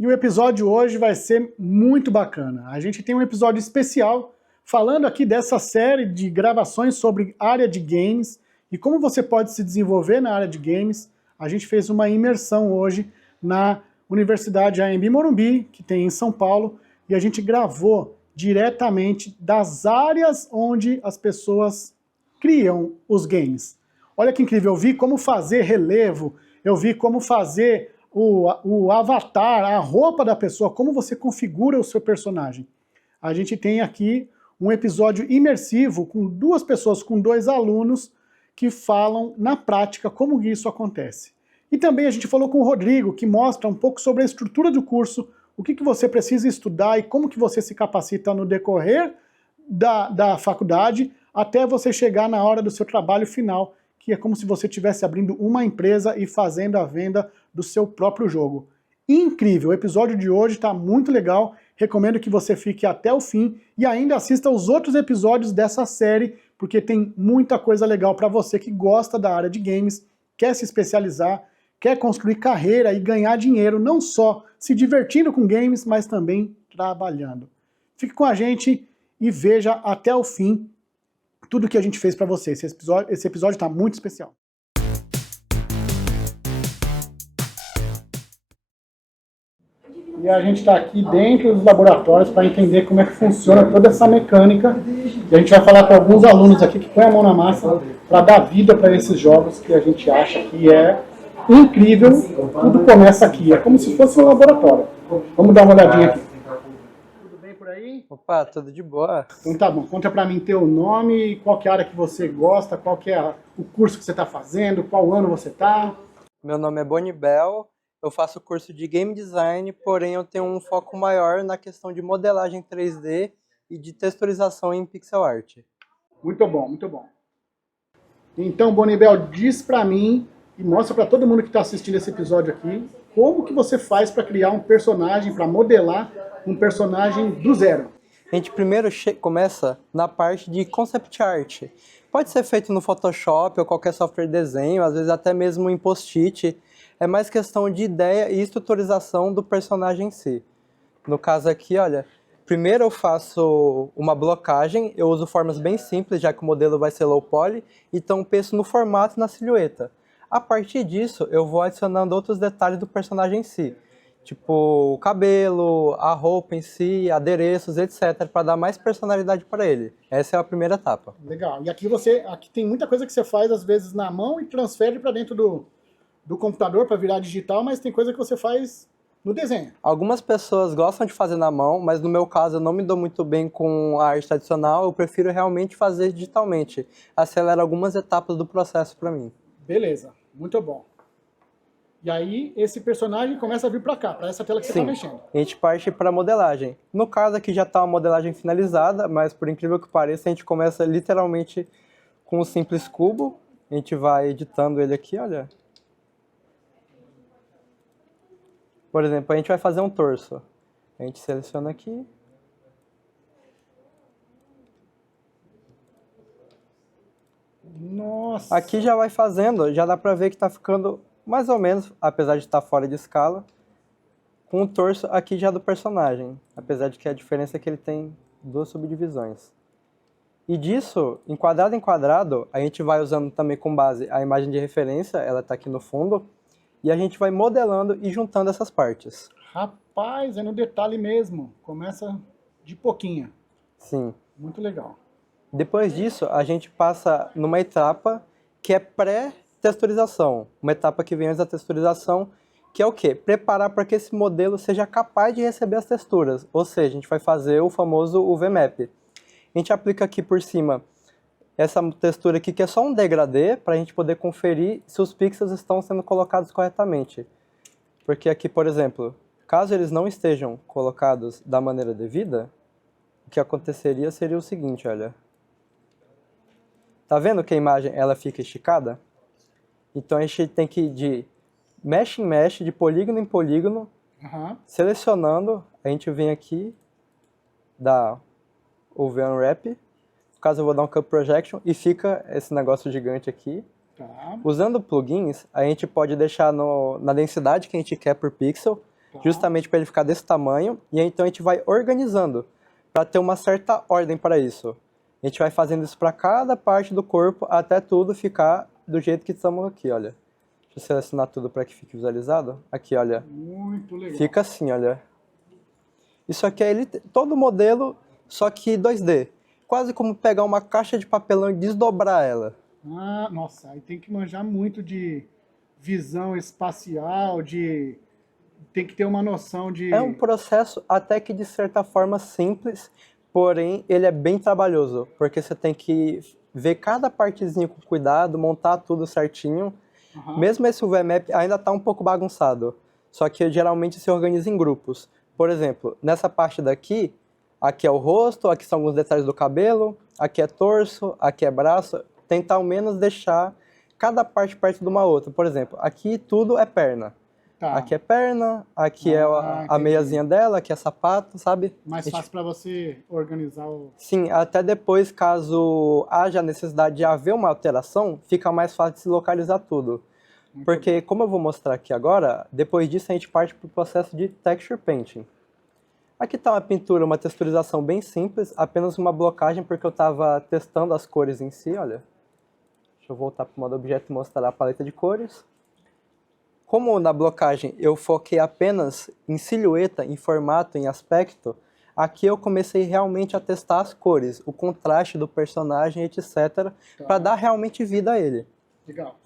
E o episódio hoje vai ser muito bacana. A gente tem um episódio especial falando aqui dessa série de gravações sobre área de games e como você pode se desenvolver na área de games. A gente fez uma imersão hoje na Universidade AMB Morumbi, que tem em São Paulo, e a gente gravou diretamente das áreas onde as pessoas criam os games. Olha que incrível, eu vi como fazer relevo, eu vi como fazer o avatar, a roupa da pessoa, como você configura o seu personagem. A gente tem aqui um episódio imersivo com duas pessoas, com dois alunos, que falam na prática como isso acontece. E também a gente falou com o Rodrigo, que mostra um pouco sobre a estrutura do curso, o que você precisa estudar e como que você se capacita no decorrer da faculdade, até você chegar na hora do seu trabalho final, que é como se você estivesse abrindo uma empresa e fazendo a venda do seu próprio jogo. Incrível! O episódio de hoje está muito legal, recomendo que você fique até o fim e ainda assista os outros episódios dessa série, porque tem muita coisa legal para você que gosta da área de games, quer se especializar, quer construir carreira e ganhar dinheiro, não só se divertindo com games, mas também trabalhando. Fique com a gente e veja até o fim tudo que a gente fez para você. Esse episódio está muito especial. E a gente está aqui dentro dos laboratórios para entender como é que funciona toda essa mecânica. E a gente vai falar com alguns alunos aqui que põem a mão na massa para dar vida para esses jogos que a gente acha que é incrível. Tudo começa aqui, é como se fosse um laboratório. Vamos dar uma olhadinha aqui. Tudo bem por aí? Opa, tudo de boa. Então tá bom, conta pra mim teu nome, qual que é a área que você gosta, qual que é o curso que você tá fazendo, qual ano você tá. Meu nome é Bonibel, eu faço curso de Game Design, porém eu tenho um foco maior na questão de modelagem 3D e de texturização em pixel art. Muito bom, muito bom. Então, Bonibel, diz pra mim e mostra pra todo mundo que tá assistindo esse episódio aqui, como que você faz pra criar um personagem, pra modelar um personagem do zero. A gente primeiro começa na parte de concept art. Pode ser feito no Photoshop ou qualquer software de desenho, às vezes até mesmo em post-it. É mais questão de ideia e estruturização do personagem em si. No caso aqui, olha, primeiro eu faço uma blocagem, eu uso formas bem simples, já que o modelo vai ser low poly, então penso no formato e na silhueta. A partir disso, eu vou adicionando outros detalhes do personagem em si. Tipo, o cabelo, a roupa em si, adereços, etc, para dar mais personalidade para ele. Essa é a primeira etapa. Legal. E aqui tem muita coisa que você faz às vezes na mão e transfere para dentro do computador para virar digital, mas tem coisa que você faz no desenho. Algumas pessoas gostam de fazer na mão, mas no meu caso eu não me dou muito bem com a arte tradicional, eu prefiro realmente fazer digitalmente. Acelera algumas etapas do processo para mim. Beleza, muito bom. E aí, esse personagem começa a vir para cá, para essa tela que você está mexendo. A gente parte para a modelagem. No caso aqui já está uma modelagem finalizada, mas por incrível que pareça, a gente começa literalmente com um simples cubo. A gente vai editando ele aqui, olha. Por exemplo, a gente vai fazer um torso. A gente seleciona aqui. Nossa! Aqui já vai fazendo, já dá para ver que está ficando mais ou menos, apesar de estar fora de escala, com o torso aqui já do personagem, apesar de que a diferença é que ele tem duas subdivisões. E disso, enquadrado em quadrado, a gente vai usando também com base a imagem de referência, ela está aqui no fundo, e a gente vai modelando e juntando essas partes. Rapaz, é no detalhe mesmo, começa de pouquinho. Sim. Muito legal. Depois disso, a gente passa numa etapa que é pré-texturização, uma etapa que vem antes da texturização, que é o quê? Preparar para que esse modelo seja capaz de receber as texturas, ou seja, a gente vai fazer o famoso UV-Map. A gente aplica aqui por cima essa textura aqui, que é só um degradê, para a gente poder conferir se os pixels estão sendo colocados corretamente. Porque aqui, por exemplo, caso eles não estejam colocados da maneira devida, o que aconteceria seria o seguinte, olha. Tá vendo que a imagem ela fica esticada? Então a gente tem que ir de mesh em mesh, de polígono em polígono, selecionando, a gente vem aqui, dá o V-Unwrap, no caso eu vou dar um Cup Projection e fica esse negócio gigante aqui. Usando plugins, a gente pode deixar na densidade que a gente quer por pixel, justamente para ele ficar desse tamanho, e então a gente vai organizando para ter uma certa ordem para isso. A gente vai fazendo isso para cada parte do corpo até tudo ficar do jeito que estamos aqui, olha. Deixa eu selecionar tudo para que fique visualizado. Aqui, olha. Muito legal. Fica assim, olha. Isso aqui é todo modelo, só que 2D. Quase como pegar uma caixa de papelão e desdobrar ela. Ah, nossa, aí tem que manjar muito de visão espacial, tem que ter uma noção de... É um processo até que de certa forma simples, porém ele é bem trabalhoso, porque você tem que ver cada partezinha com cuidado, montar tudo certinho. Mesmo esse UV-Map ainda está um pouco bagunçado, só que geralmente se organiza em grupos. Por exemplo, nessa parte daqui, aqui é o rosto, aqui são alguns detalhes do cabelo, aqui é torso, aqui é braço. Tentar ao menos deixar cada parte perto de uma outra. Por exemplo, aqui tudo é perna. Tá. Aqui é perna, aqui é a meiazinha dela, aqui é sapato, sabe? Mais fácil para você organizar o... Sim, até depois, caso haja necessidade de haver uma alteração, fica mais fácil de se localizar tudo. Porque, como eu vou mostrar aqui agora, depois disso a gente parte para o processo de Texture Painting. Aqui está uma pintura, uma texturização bem simples, apenas uma blocagem porque eu estava testando as cores em si, olha. Deixa eu voltar para o modo objeto e mostrar a paleta de cores. Como na blocagem eu foquei apenas em silhueta, em formato, em aspecto, aqui eu comecei realmente a testar as cores, o contraste do personagem, etc., para dar realmente vida a ele. Legal.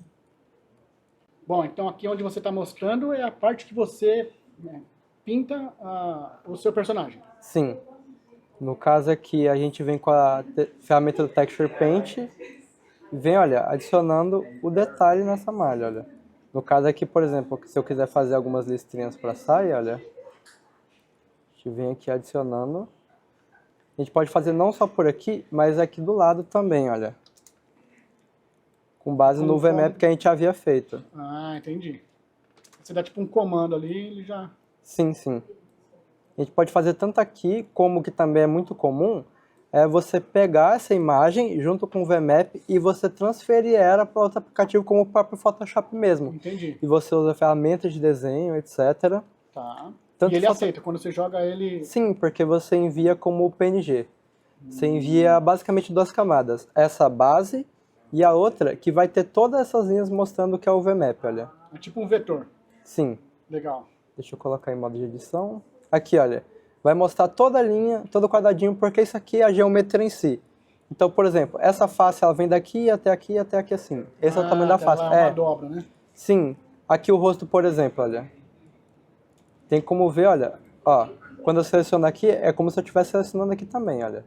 Bom, então aqui onde você está mostrando é a parte que você pinta o seu personagem. Sim. No caso aqui a gente vem com a ferramenta do Texture Paint e vem, olha, adicionando o detalhe nessa malha, olha. No caso aqui, por exemplo, se eu quiser fazer algumas listrinhas para saia, olha, a gente vem aqui adicionando. A gente pode fazer não só por aqui, mas aqui do lado também, olha. Com base no UV-Map que a gente havia feito. Ah, entendi. Você dá tipo um comando ali, ele já... Sim, sim. A gente pode fazer tanto aqui, como que também é muito comum, é você pegar essa imagem junto com o VMap e você transferir ela para outro aplicativo como o próprio Photoshop mesmo. Entendi. E você usa ferramentas de desenho, etc. Tá. Tanto e ele aceita, quando você joga ele... Sim, porque você envia como PNG. Você envia basicamente duas camadas. Essa base e a outra que vai ter todas essas linhas mostrando o que é o VMap, olha. É tipo um vetor. Sim. Legal. Deixa eu colocar em modo de edição. Aqui, olha. Vai mostrar toda a linha, todo o quadradinho, porque isso aqui é a geometria em si. Então, por exemplo, essa face ela vem daqui até aqui assim. Esse é o tamanho da face. É uma dobra, né? Sim. Aqui o rosto, por exemplo, olha. Tem como ver, olha. Ó, quando eu seleciono aqui, é como se eu estivesse selecionando aqui também, olha.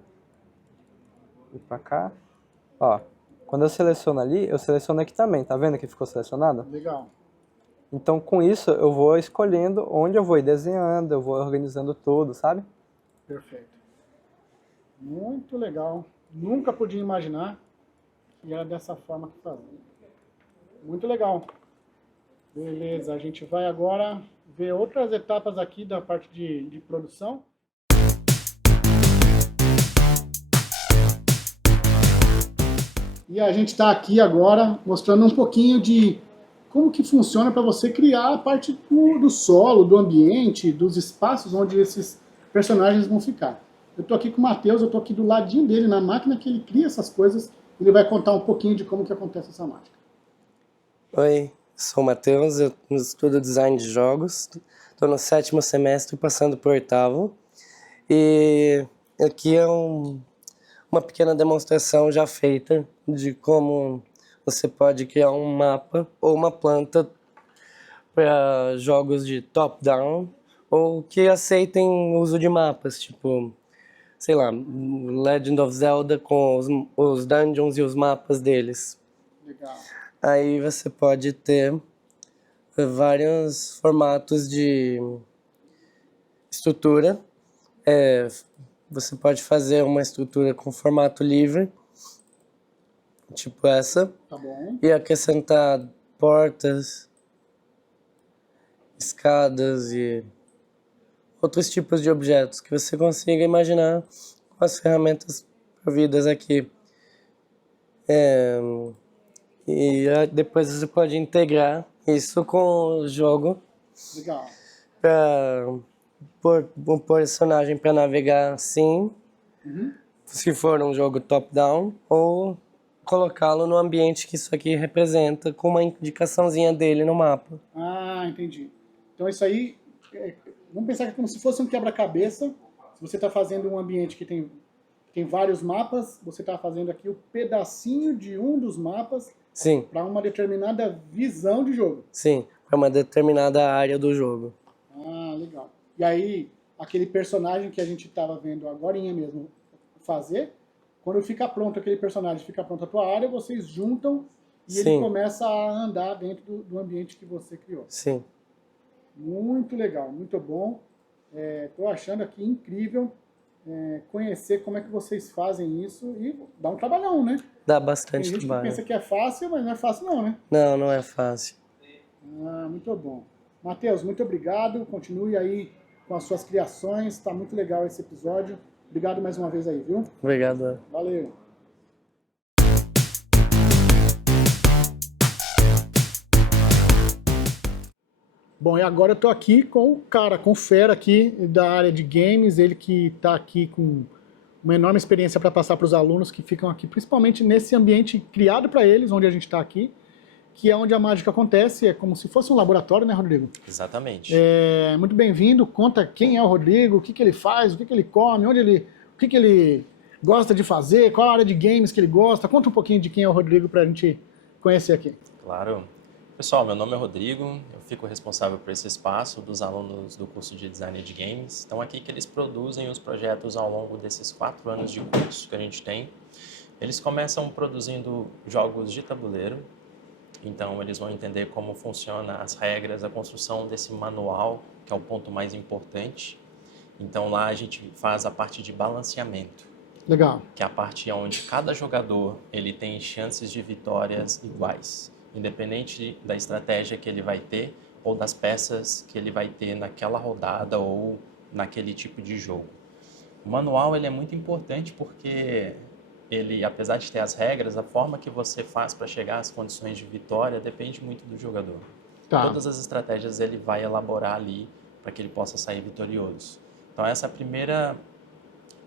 E pra cá. Ó. Quando eu seleciono ali, eu seleciono aqui também. Tá vendo que ficou selecionado? Legal. Então, com isso, eu vou escolhendo onde eu vou ir desenhando, eu vou organizando tudo, sabe? Perfeito. Muito legal. Nunca podia imaginar que era dessa forma que fazia. Muito legal. Beleza, a gente vai agora ver outras etapas aqui da parte de produção. E a gente está aqui agora mostrando um pouquinho de como que funciona para você criar a parte do solo, do ambiente, dos espaços onde esses personagens vão ficar. Eu estou aqui com o Matheus, eu estou aqui do ladinho dele, na máquina que ele cria essas coisas, ele vai contar um pouquinho de como que acontece essa mágica. Oi, sou o Matheus, eu estudo design de jogos, estou no 7º semestre, passando por 8º, e aqui é uma pequena demonstração já feita de como você pode criar um mapa ou uma planta para jogos de top-down ou que aceitem o uso de mapas, tipo, sei lá, Legend of Zelda com os dungeons e os mapas deles. Legal. Aí você pode ter vários formatos de estrutura. Você pode fazer uma estrutura com formato livre, tipo essa, Tá bom. e acrescentar portas, escadas e outros tipos de objetos que você consiga imaginar com as ferramentas providas aqui. E depois você pode integrar isso com o jogo. Legal. para pôr um personagem para navegar sim, se for um jogo top-down, ou colocá-lo no ambiente que isso aqui representa, com uma indicaçãozinha dele no mapa. Ah, entendi. Então isso aí, vamos pensar que é como se fosse um quebra-cabeça. Se você está fazendo um ambiente que tem vários mapas, você está fazendo aqui o pedacinho de um dos mapas Sim, para uma determinada visão de jogo. sim, para uma determinada área do jogo. Ah, legal. E aí, aquele personagem que a gente estava vendo agorinha mesmo fazer, quando fica pronto aquele personagem, fica pronto a tua área, vocês juntam e ele Sim. começa a andar dentro do ambiente que você criou. Sim. Muito legal, muito bom. Estou achando aqui incrível conhecer como é que vocês fazem isso e dá um trabalhão, né? Dá Tem bastante gente que trabalho. pensa que é fácil, mas não é fácil não, né? Não, não é fácil. Ah, muito bom. Matheus, muito obrigado. Continue aí com as suas criações. Está muito legal esse episódio. Obrigado mais uma vez aí, viu? Obrigado. Valeu. Bom, e agora eu tô aqui com o cara, com o fera aqui da área de games, ele que está aqui com uma enorme experiência para passar para os alunos que ficam aqui, principalmente nesse ambiente criado para eles, onde a gente está aqui, que é onde a mágica acontece, é como se fosse um laboratório, né, Rodrigo? Exatamente. Muito bem-vindo, conta quem é o Rodrigo, o que ele faz, o que ele come, o que ele gosta de fazer, qual a área de games que ele gosta, conta um pouquinho de quem é o Rodrigo para a gente conhecer aqui. Claro. Pessoal, meu nome é Rodrigo, eu fico responsável por esse espaço dos alunos do curso de Design de Games. Então aqui que eles produzem os projetos ao longo desses 4 anos de curso que a gente tem. Eles começam produzindo jogos de tabuleiro, então eles vão entender como funciona as regras, a construção desse manual, que é o ponto mais importante. Então lá a gente faz a parte de balanceamento, Legal. que é a parte onde cada jogador ele tem chances de vitórias iguais, independente da estratégia que ele vai ter ou das peças que ele vai ter naquela rodada ou naquele tipo de jogo. O manual ele é muito importante porque ele, apesar de ter as regras, a forma que você faz para chegar às condições de vitória depende muito do jogador. Tá. Todas as estratégias ele vai elaborar ali para que ele possa sair vitorioso. Então essa é a primeira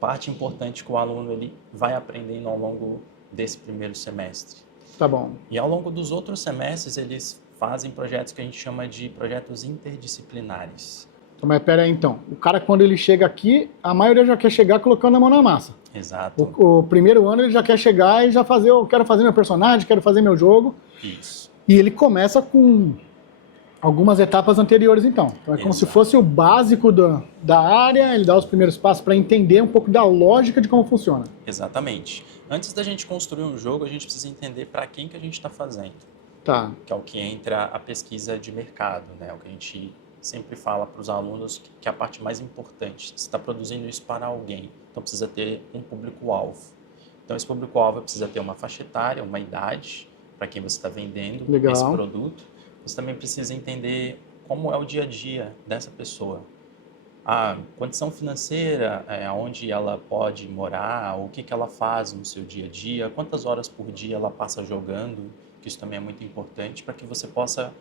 parte importante que o aluno ele vai aprendendo ao longo desse primeiro semestre. Tá bom. E ao longo dos outros semestres, eles fazem projetos que a gente chama de projetos interdisciplinares. Mas pera aí então, o cara quando ele chega aqui, a maioria já quer chegar colocando a mão na massa. Exato. O primeiro ano ele já quer chegar e já fazer, eu quero fazer meu personagem, quero fazer meu jogo. Isso. E ele começa com algumas etapas anteriores então. Então é como se fosse o básico da área, ele dá os primeiros passos para entender um pouco da lógica de como funciona. Exatamente. Antes da gente construir um jogo, a gente precisa entender para quem que a gente está fazendo. Tá. Que é o que entra a pesquisa de mercado, né? O que a gente sempre fala para os alunos que é a parte mais importante. Você está produzindo isso para alguém, então precisa ter um público-alvo. Então esse público-alvo precisa ter uma faixa etária, uma idade, para quem você está vendendo Legal. esse produto. Você também precisa entender como é o dia a dia dessa pessoa. A condição financeira, onde ela pode morar, o que ela faz no seu dia a dia, quantas horas por dia ela passa jogando, que isso também é muito importante para que você possa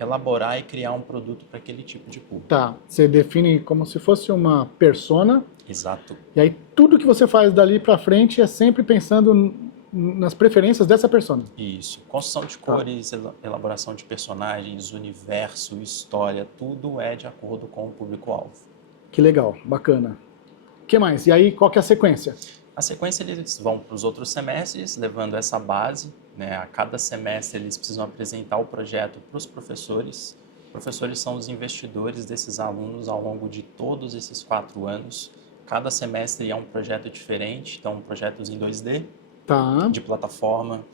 elaborar e criar um produto para aquele tipo de público. Tá. Você define como se fosse uma persona. Exato. E aí tudo que você faz dali para frente é sempre pensando nas preferências dessa persona. Isso. Construção de cores, elaboração de personagens, universo, história, tudo é de acordo com o público-alvo. Que legal, bacana. O que mais? E aí, qual que é a sequência? A sequência, eles vão para os outros semestres, levando essa base, né? A cada semestre, eles precisam apresentar o projeto para os professores. Os professores são os investidores desses alunos ao longo de todos esses 4 anos. Cada semestre é um projeto diferente, então projetos em 2D, Tá. de plataforma.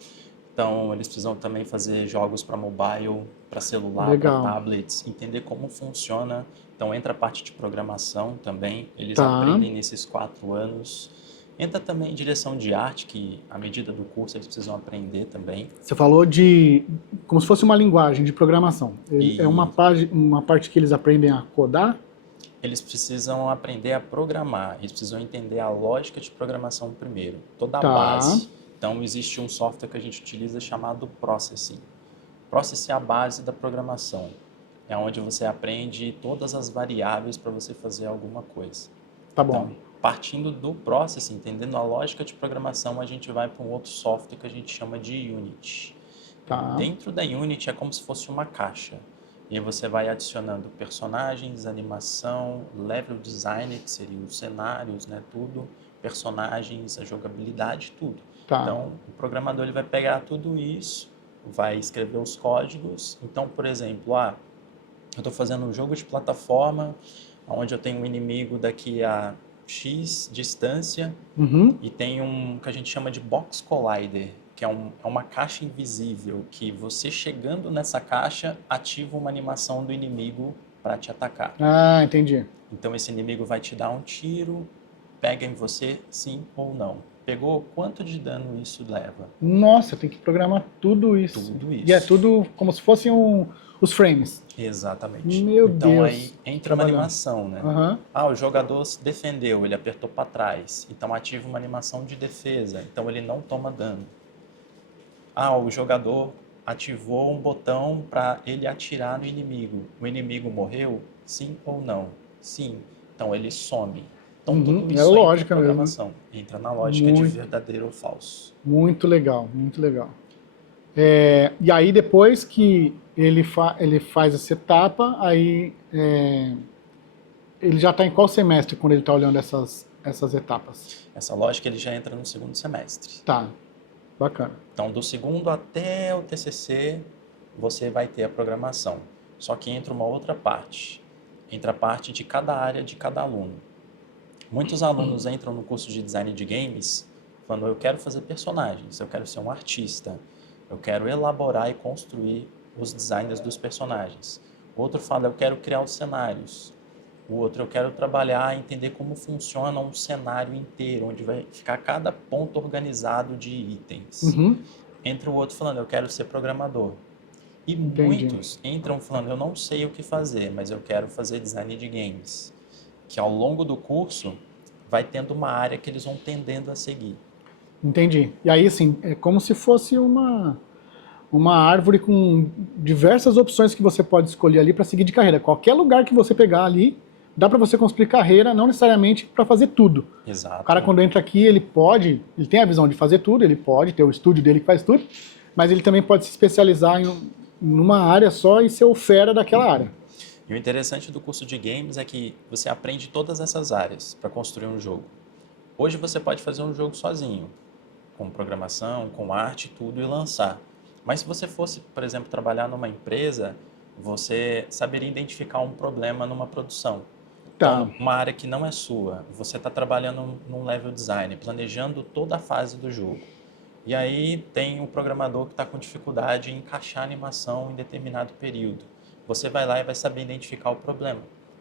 Então, eles precisam também fazer jogos para mobile, para celular, Legal. para tablets, entender como funciona. Então, entra a parte de programação também, eles Tá. aprendem nesses 4 anos. Entra também direção de arte, que à medida do curso eles precisam aprender também. Você falou de como se fosse uma linguagem de programação. E- É uma parte que eles aprendem a codar? Eles precisam aprender a programar, eles precisam entender a lógica de programação primeiro, toda a Tá. base. Então, existe um software que a gente utiliza chamado Processing. Processing é a base da programação. é onde você aprende todas as variáveis para você fazer alguma coisa. Tá bom. Então, partindo do Processing, entendendo a lógica de programação, a gente vai para um outro software que a gente chama de Unity. Tá. Dentro da Unity é como se fosse uma caixa. E aí você vai adicionando personagens, animação, level design, que seriam os cenários, né, tudo, personagens, a jogabilidade, tudo. Tá. Então, o programador ele vai pegar tudo isso, vai escrever os códigos. Então, por exemplo, eu estou fazendo um jogo de plataforma, onde eu tenho um inimigo daqui a X distância, Uhum. e tem um que a gente chama de Box Collider, que é uma caixa invisível, que você chegando nessa caixa ativa uma animação do inimigo para te atacar. Ah, entendi. Então esse inimigo vai te dar um tiro, pega em você, sim ou não. Pegou, quanto de dano isso leva? Nossa, tem que programar tudo isso. Tudo isso. E é tudo como se fossem os frames. Exatamente. Meu então Deus. aí entra uma animação, né? Aham. O jogador se defendeu, ele apertou para trás, então ativa uma animação de defesa, então ele não toma dano. O jogador ativou um botão para ele atirar no inimigo. O inimigo morreu? Sim ou não? Sim. Então ele some. Então tudo isso lógica entra em mesmo. programação. Entra na lógica de Muito. verdadeiro ou falso. Muito legal, muito legal. E aí depois que ele faz essa etapa, aí ele já está em qual semestre quando ele está olhando essas etapas? Essa lógica ele já entra no segundo semestre. Tá, bacana. Então do segundo até o TCC você vai ter a programação. Só que entra uma outra parte. Entra a parte de cada área de cada aluno. Muitos alunos entram no curso de design de games falando, eu quero fazer personagens, eu quero ser um artista, eu quero elaborar e construir os designs dos personagens. O outro fala, eu quero criar os cenários. O outro, eu quero trabalhar e entender como funciona um cenário inteiro, onde vai ficar cada ponto organizado de itens. Uhum. Entra o outro falando, eu quero ser programador. E Entendi. muitos entram falando, eu não sei o que fazer, mas eu quero fazer design de games. Que ao longo do curso vai tendo uma área que eles vão tendendo a seguir. Entendi. E aí, assim, é como se fosse uma árvore com diversas opções que você pode escolher ali para seguir de carreira. Qualquer lugar que você pegar ali, dá para você construir carreira, não necessariamente para fazer tudo. Exato. O cara, quando entra aqui, ele tem a visão de fazer tudo, ele pode ter o estúdio dele que faz tudo, mas ele também pode se especializar numa área só e ser o fera daquela área. E o interessante do curso de games é que você aprende todas essas áreas para construir um jogo. Hoje você pode fazer um jogo sozinho, com programação, com arte, tudo, e lançar. Mas se você fosse, por exemplo, trabalhar numa empresa, você saberia identificar um problema numa produção. Tá. Então, uma área que não é sua, você está trabalhando num level design, planejando toda a fase do jogo. E aí tem um programador que está com dificuldade em encaixar a animação em determinado período. Você vai lá e vai saber identificar o problema.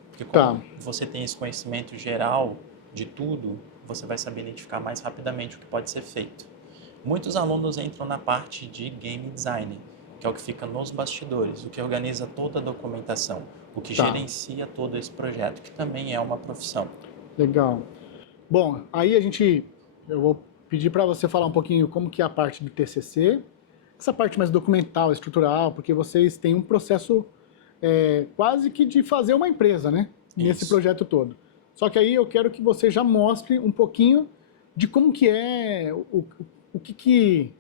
Porque como você tem esse conhecimento geral de tudo, você vai saber identificar mais rapidamente o que pode ser feito. Muitos alunos entram na parte de game design, que é o que fica nos bastidores, o que organiza toda a documentação, o que gerencia todo esse projeto, que também é uma profissão. Legal. Bom, aí eu vou pedir para você falar um pouquinho como que é a parte do TCC, essa parte mais documental, estrutural, porque vocês têm um processo quase que de fazer uma empresa, né? Nesse Isso. projeto todo. Só que aí eu quero que você já mostre um pouquinho de como que é, o que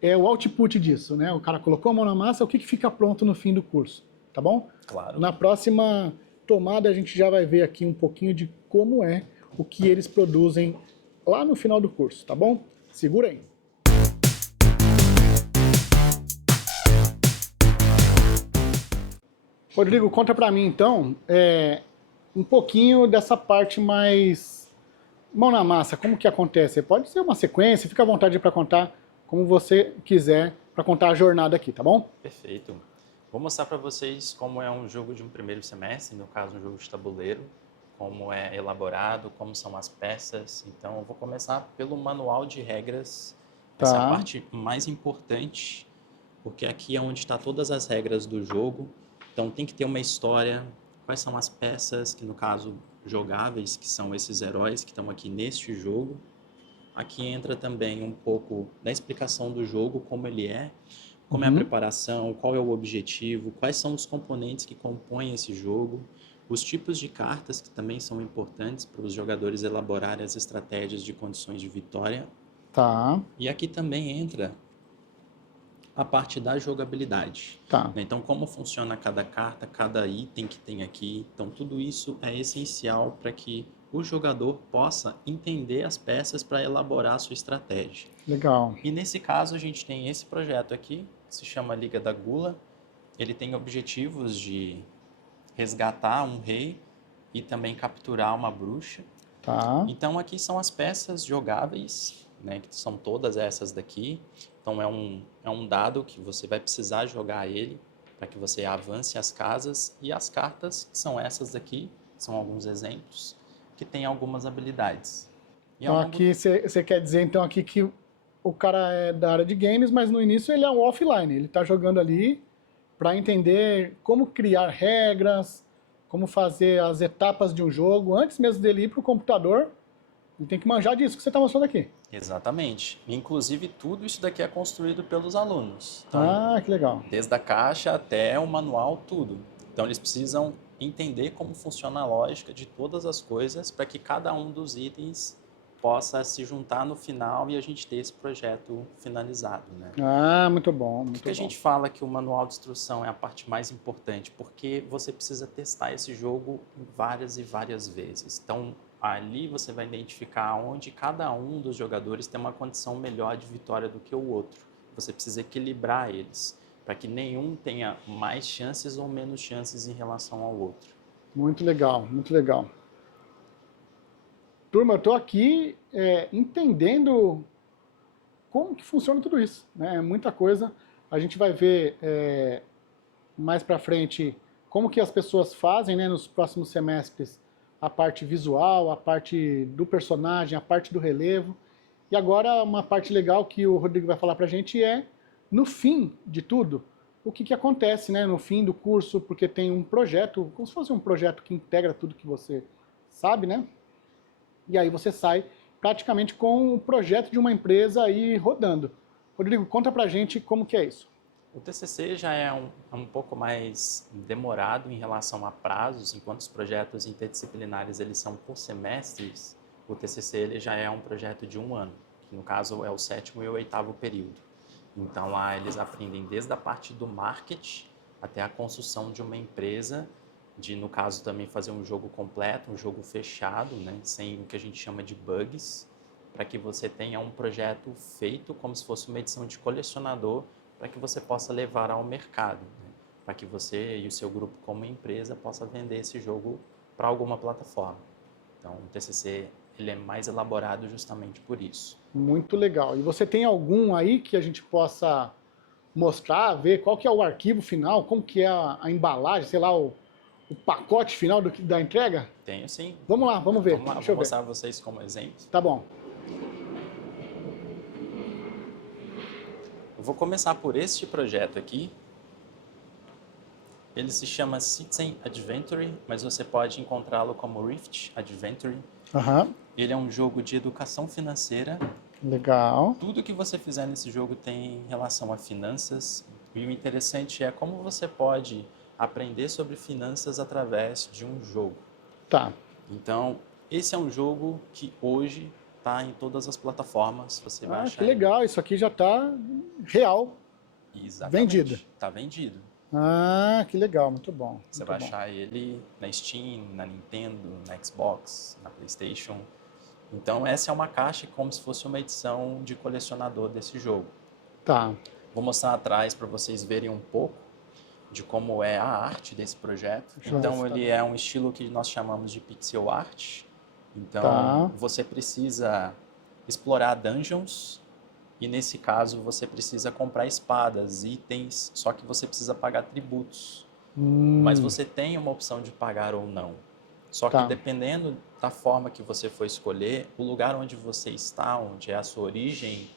é o output disso, né? O cara colocou a mão na massa, o que fica pronto no fim do curso, tá bom? Claro. Na próxima tomada a gente já vai ver aqui um pouquinho de como é o que eles produzem lá no final do curso, tá bom? Segura aí. Rodrigo, conta pra mim então um pouquinho dessa parte mais mão na massa, como que acontece? Pode ser uma sequência, fica à vontade para contar como você quiser para contar a jornada aqui, tá bom? Perfeito. Vou mostrar para vocês como é um jogo de um primeiro semestre, no caso um jogo de tabuleiro, como é elaborado, como são as peças. Então eu vou começar pelo manual de regras. Essa é a parte mais importante, porque aqui é onde está todas as regras do jogo. Então tem que ter uma história, quais são as peças, que no caso jogáveis, que são esses heróis que estão aqui neste jogo. Aqui entra também um pouco da explicação do jogo, como ele é, como é a preparação, qual é o objetivo, quais são os componentes que compõem esse jogo, os tipos de cartas que também são importantes para os jogadores elaborarem as estratégias de condições de vitória. Tá, E aqui também entra a parte da jogabilidade. tá. Então, como funciona cada carta, cada item que tem aqui. Então, tudo isso é essencial para que o jogador possa entender as peças para elaborar a sua estratégia. Legal. E nesse caso, a gente tem esse projeto aqui, que se chama Liga da Gula. Ele tem objetivos de resgatar um rei e também capturar uma bruxa. Tá. Então, aqui são as peças jogáveis, né, que são todas essas daqui. Então, é um dado que você vai precisar jogar ele para que você avance as casas. E as cartas, que são essas daqui, são alguns exemplos, que têm algumas habilidades. E Então aqui você quer dizer então aqui que o cara é da área de games, mas no início ele é um offline. Ele tá jogando ali para entender como criar regras, como fazer as etapas de um jogo. Antes mesmo dele ir pro computador, ele tem que manjar disso que você tá mostrando aqui. Exatamente. Inclusive, tudo isso daqui é construído pelos alunos. Então, Ah, que legal. desde a caixa até o manual, tudo. Então, eles precisam entender como funciona a lógica de todas as coisas para que cada um dos itens possa se juntar no final e a gente ter esse projeto finalizado, né? Ah, muito bom, Por muito que a bom. gente fala que o manual de instrução é a parte mais importante? Porque você precisa testar esse jogo várias e várias vezes. Então, ali você vai identificar onde cada um dos jogadores tem uma condição melhor de vitória do que o outro. Você precisa equilibrar eles, para que nenhum tenha mais chances ou menos chances em relação ao outro. Muito legal, muito legal. Turma, eu estou aqui entendendo como que funciona tudo isso, né? É muita coisa. A gente vai ver mais para frente como que as pessoas fazem, né, nos próximos semestres, a parte visual, a parte do personagem, a parte do relevo. E agora uma parte legal que o Rodrigo vai falar para a gente é, no fim de tudo, o que acontece, né, no fim do curso, porque tem um projeto, como se fosse um projeto que integra tudo que você sabe, né? E aí você sai praticamente com o projeto de uma empresa aí rodando. Rodrigo, conta pra gente como que é isso. O TCC já é um pouco mais demorado em relação a prazos, enquanto os projetos interdisciplinares eles são por semestres, o TCC ele já é um projeto de 1 ano, que no caso é o 7º e o 8º período. Então lá eles aprendem desde a parte do marketing até a construção de uma empresa, de no caso também fazer um jogo completo, um jogo fechado, né, sem o que a gente chama de bugs, para que você tenha um projeto feito como se fosse uma edição de colecionador, para que você possa levar ao mercado, né, para que você e o seu grupo como empresa possa vender esse jogo para alguma plataforma. Então o TCC ele é mais elaborado justamente por isso. Muito legal. E você tem algum aí que a gente possa mostrar, ver qual que é o arquivo final, como que é a embalagem, sei lá, o pacote final da entrega? Tenho sim. Vamos lá, vamos ver. Vamos lá, Deixa eu vou ver. mostrar vocês como exemplo. Tá bom. Eu vou começar por este projeto aqui. Ele se chama Citizen Adventure, mas você pode encontrá-lo como Rift Adventure. Aham. Ele é um jogo de educação financeira. Legal. Tudo que você fizer nesse jogo tem relação a finanças. E o interessante é como você pode aprender sobre finanças através de um jogo. Tá. Então, esse é um jogo que hoje está em todas as plataformas. Você vai achar Que legal. Isso aqui já tá real. ele. Exatamente. Vendido. Está vendido. Ah, que legal. Muito bom. Você muito vai bom. achar ele na Steam, na Nintendo, na Xbox, na PlayStation. Então, essa é uma caixa como se fosse uma edição de colecionador desse jogo. Tá. Vou mostrar atrás para vocês verem um pouco de como é a arte desse projeto. Deixa eu ver Então, se tá ele é um estilo que nós chamamos de pixel art. Então, Tá. você precisa explorar dungeons e, nesse caso, você precisa comprar espadas, itens, só que você precisa pagar tributos. Mas você tem uma opção de pagar ou não. Só que Tá. dependendo da forma que você for escolher, o lugar onde você está, onde é a sua origem,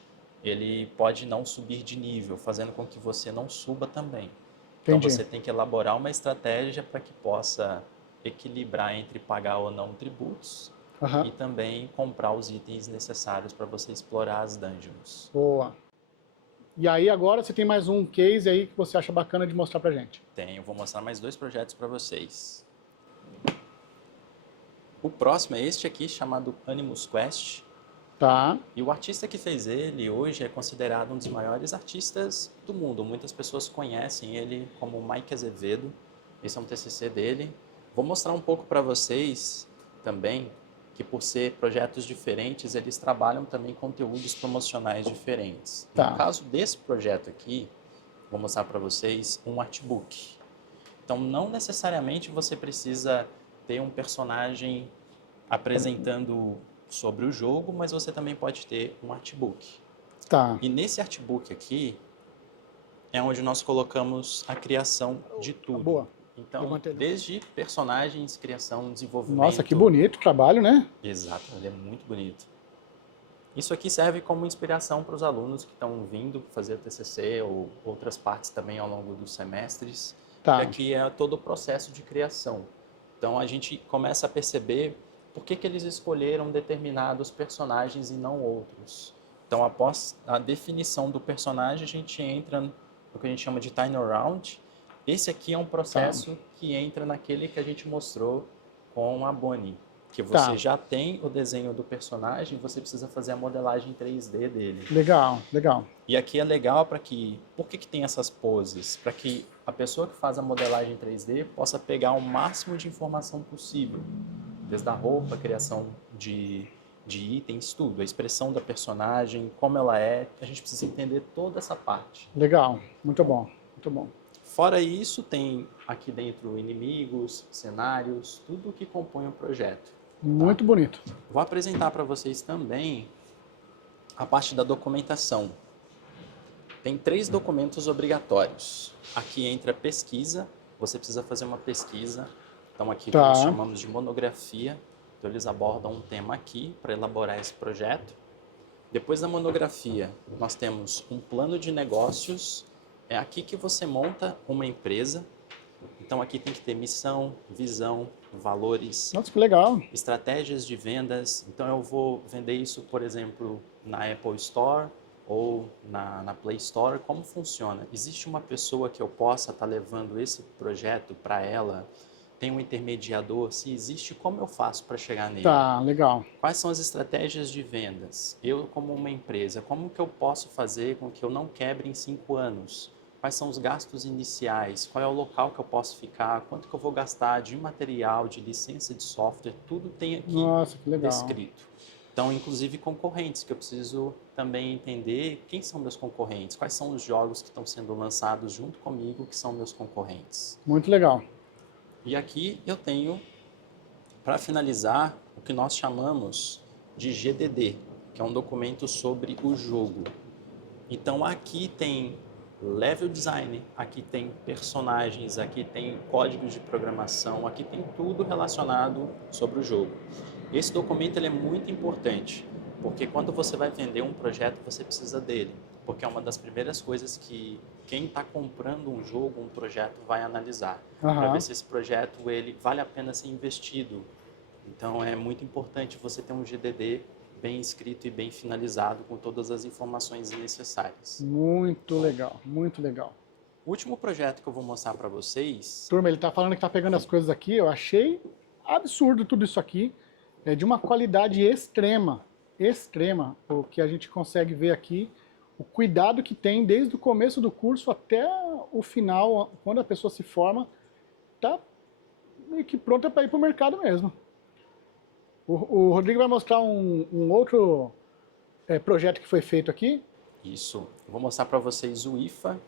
ele pode não subir de nível, fazendo com que você não suba também. Então Entendi. você tem que elaborar uma estratégia para que possa equilibrar entre pagar ou não tributos Aham. e também comprar os itens necessários para você explorar as dungeons. Boa. E aí agora você tem mais um case aí que você acha bacana de mostrar pra gente. Eu vou mostrar mais 2 projetos para vocês. O próximo é este aqui, chamado Animus Quest. Tá, E o artista que fez ele hoje é considerado um dos maiores artistas do mundo. Muitas pessoas conhecem ele como Mike Azevedo. Esse é um TCC dele. Vou mostrar um pouco para vocês também que, por ser projetos diferentes, eles trabalham também conteúdos promocionais diferentes. Tá. No caso desse projeto aqui, vou mostrar para vocês um artbook. Então, não necessariamente você precisa ter um personagem apresentando sobre o jogo, mas você também pode ter um artbook. tá. E nesse artbook aqui é onde nós colocamos a criação de tudo. Boa. Então, Levantei. desde personagens, criação, desenvolvimento... Nossa, que bonito o trabalho, né? Exato, ele é muito bonito. Isso aqui serve como inspiração para os alunos que estão vindo fazer TCC ou outras partes também ao longo dos semestres. Tá. E aqui é todo o processo de criação. Então, a gente começa a perceber por que eles escolheram determinados personagens e não outros. Então, após a definição do personagem, a gente entra no que a gente chama de time around. Esse aqui é um processo que entra naquele que a gente mostrou com a Bonnie, que você já tem o desenho do personagem, você precisa fazer a modelagem 3D dele. Legal, legal. E aqui é legal para que... Por que tem essas poses? Para que a pessoa que faz a modelagem 3D possa pegar o máximo de informação possível. Desde a roupa, a criação de itens, tudo. A expressão da personagem, como ela é. A gente precisa entender toda essa parte. Legal, muito bom, muito bom. Fora isso, tem aqui dentro inimigos, cenários, tudo que compõe o projeto. Muito bonito. Vou apresentar para vocês também a parte da documentação. Tem 3 documentos obrigatórios. Aqui entra a pesquisa, você precisa fazer uma pesquisa. Então aqui que nós chamamos de monografia. Então eles abordam um tema aqui para elaborar esse projeto. Depois da monografia, nós temos um plano de negócios. É aqui que você monta uma empresa. Então aqui tem que ter missão, visão, valores, Nossa, que legal. estratégias de vendas. Então eu vou vender isso, por exemplo, na Apple Store ou na Play Store. Como funciona? Existe uma pessoa que eu possa estar levando esse projeto para ela? Tem um intermediador? Se existe, como eu faço para chegar nele? Tá, legal. Quais são as estratégias de vendas? Eu, como uma empresa, como que eu posso fazer com que eu não quebre em 5 anos? Quais são os gastos iniciais? Qual é o local que eu posso ficar? Quanto que eu vou gastar de material, de licença de software? Tudo tem aqui descrito. Então, inclusive concorrentes, que eu preciso também entender quem são meus concorrentes, quais são os jogos que estão sendo lançados junto comigo que são meus concorrentes. Muito legal. E aqui eu tenho, para finalizar, o que nós chamamos de GDD, que é um documento sobre o jogo. Então aqui tem level design, aqui tem personagens, aqui tem códigos de programação, aqui tem tudo relacionado sobre o jogo. Esse documento ele é muito importante, porque quando você vai vender um projeto, você precisa dele, porque é uma das primeiras coisas que quem está comprando um jogo, um projeto, vai analisar, para ver se esse projeto ele vale a pena ser investido. Então é muito importante você ter um GDD bem escrito e bem finalizado com todas as informações necessárias. Muito legal, muito legal. O último projeto que eu vou mostrar para vocês... Turma, ele tá falando que tá pegando as coisas aqui, eu achei absurdo tudo isso aqui. É de uma qualidade extrema, extrema, o que a gente consegue ver aqui, o cuidado que tem desde o começo do curso até o final, quando a pessoa se forma, tá meio que pronta para ir para o mercado mesmo. O Rodrigo vai mostrar um outro projeto que foi feito aqui. Isso. Eu vou mostrar para vocês o IFA.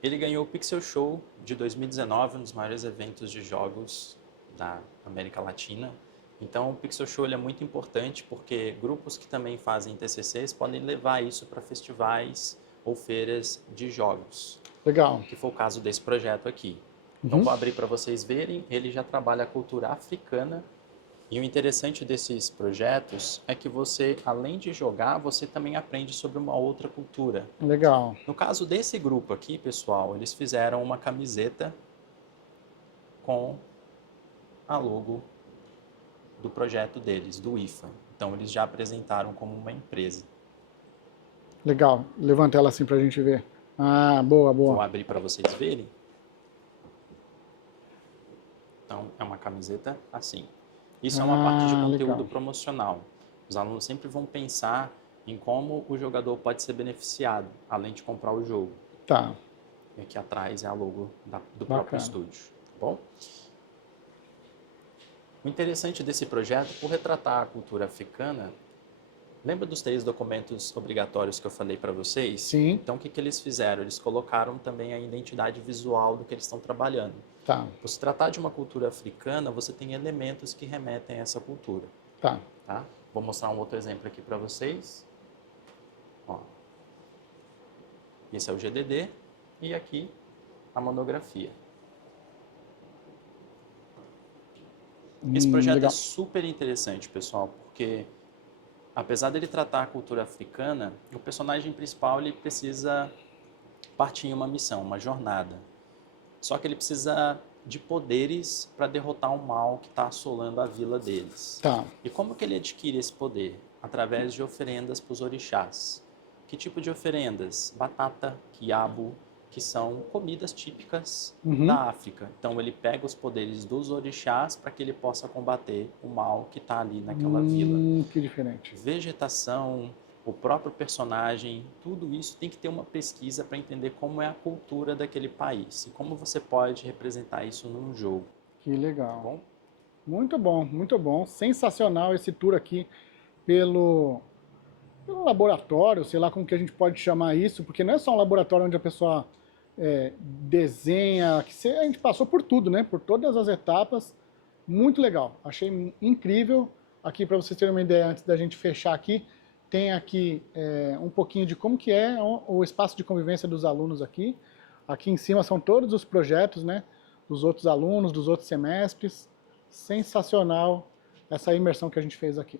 Ele ganhou o Pixel Show de 2019, um dos maiores eventos de jogos da América Latina. Então, o Pixel Show ele é muito importante porque grupos que também fazem TCCs podem levar isso para festivais ou feiras de jogos. Legal. Que foi o caso desse projeto aqui. Então, vou abrir para vocês verem. Ele já trabalha a cultura africana. E o interessante desses projetos é que você, além de jogar, você também aprende sobre uma outra cultura. Legal. No caso desse grupo aqui, pessoal, eles fizeram uma camiseta com a logo do projeto deles, do IFA. Então, eles já apresentaram como uma empresa. Legal. Levanta ela assim pra gente ver. Ah, boa, Vou boa. abrir para vocês verem. Então, é uma camiseta assim. Isso é uma parte de conteúdo legal. promocional. Os alunos sempre vão pensar em como o jogador pode ser beneficiado, além de comprar o jogo. Tá. E aqui atrás é a logo do próprio Bacana. estúdio. Tá bom? O interessante desse projeto, por retratar a cultura africana, lembra dos 3 documentos obrigatórios que eu falei para vocês? Sim. Então, o que eles fizeram? Eles colocaram também a identidade visual do que eles estão trabalhando. Tá. Por se tratar de uma cultura africana, você tem elementos que remetem a essa cultura. Tá. Tá? Vou mostrar um outro exemplo aqui para vocês. Ó. Esse é o GDD e aqui a monografia. Esse projeto legal. é super interessante, pessoal, porque apesar dele tratar a cultura africana, o personagem principal ele precisa partir em uma missão, uma jornada. Só que ele precisa de poderes para derrotar o mal que está assolando a vila deles. Tá. E como que ele adquire esse poder? Através de oferendas para os orixás. Que tipo de oferendas? Batata, quiabo, que são comidas típicas da África. Então ele pega os poderes dos orixás para que ele possa combater o mal que está ali naquela vila. Que diferente. Vegetação, o próprio personagem, tudo isso tem que ter uma pesquisa para entender como é a cultura daquele país e como você pode representar isso num jogo. Que legal. Tá bom? Muito bom, muito bom. Sensacional esse tour aqui pelo laboratório, sei lá como que a gente pode chamar isso, porque não é só um laboratório onde a pessoa desenha, a gente passou por tudo, né? Por todas as etapas. Muito legal. Achei incrível. Aqui, para vocês terem uma ideia, antes da gente fechar aqui, tem aqui um pouquinho de como que é o espaço de convivência dos alunos aqui. Aqui em cima são todos os projetos, né? Dos outros alunos, dos outros semestres. Sensacional essa imersão que a gente fez aqui.